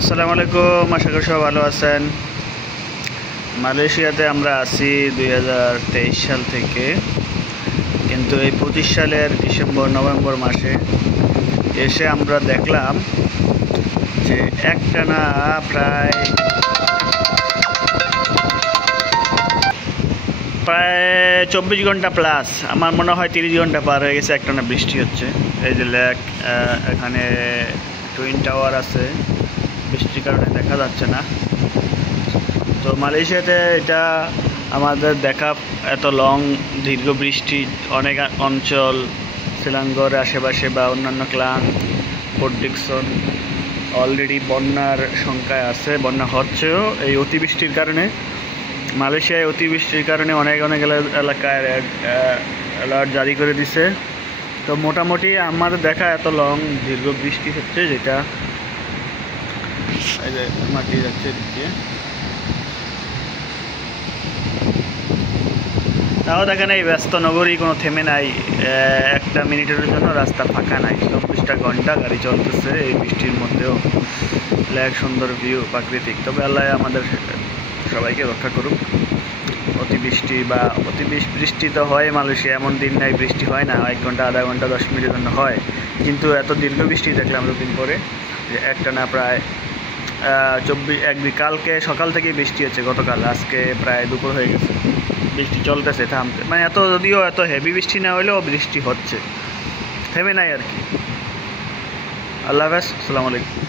আসসালামু আলাইকুম, আশা করি সবাই ভালো আছেন। মালয়েশিয়াতে আমরা আছি 2023 সাল থেকে, কিন্তু এই 25 সালের ডিসেম্বর নভেম্বর মাসে এসে আমরা দেখলাম যে একটানা প্রায় 24 ঘন্টা প্লাস, আমার মনে হয় 30 ঘন্টা পার হয়ে গেছে, একটানা বৃষ্টি হচ্ছে। এই যে লেক, এখানে টুইন টাওয়ার আছে, বৃষ্টির কারণে দেখা যাচ্ছে না। তো মালয়েশিয়াতে এটা আমাদের দেখা এত দীর্ঘ বৃষ্টি, অনেক অঞ্চল সিলাঙ্গর আশেপাশে বা অন্যান্য ক্লাং, পোর্ট ডিকসন অলরেডি বন্যার সংখ্যায় আছে, বন্যা হচ্ছেও এই অতিবৃষ্টির কারণে। মালয়েশিয়ায় অতিবৃষ্টির কারণে অনেক এলাকায় অ্যালার্ট জারি করে দিছে। তো মোটামুটি আমার দেখা এত দীর্ঘ বৃষ্টি হচ্ছে, যেটা এই যে মাটি যাচ্ছে দিকে, তাও দেখেন এই ব্যস্ত নগরী কোনো থেমে নাই। একটা মিনিটের জন্য রাস্তা ফাঁকা নাই, 24টা ঘন্টা গাড়ি চলতেছে এই বৃষ্টির মধ্যেও। এক সুন্দর ভিউ, প্রাকৃতিক। তবে আল্লাহ আমাদের সবাইকে রক্ষা করুক। বৃষ্টি তো হয় মালয়েশিয়া, এমন দিন নাই বৃষ্টি হয় না, 1 ঘন্টা, আধা ঘন্টা, 10 মিনিটের জন্য হয়। কিন্তু এত দীর্ঘ বৃষ্টি দেখলাম দুদিন পরে, যে একটানা প্রায় 24 কালকে সকাল থেকেই বৃষ্টি হচ্ছে, গতকাল, আজকে প্রায় দুপুর হয়ে গেছে, বৃষ্টি চলতেছে, থামতে মানে যদিও এত হেভি বৃষ্টি না হলেও বৃষ্টি হচ্ছে, থেমে নাই আর কি। আল্লাহ হাফেজ, আসসালামু আলাইকুম।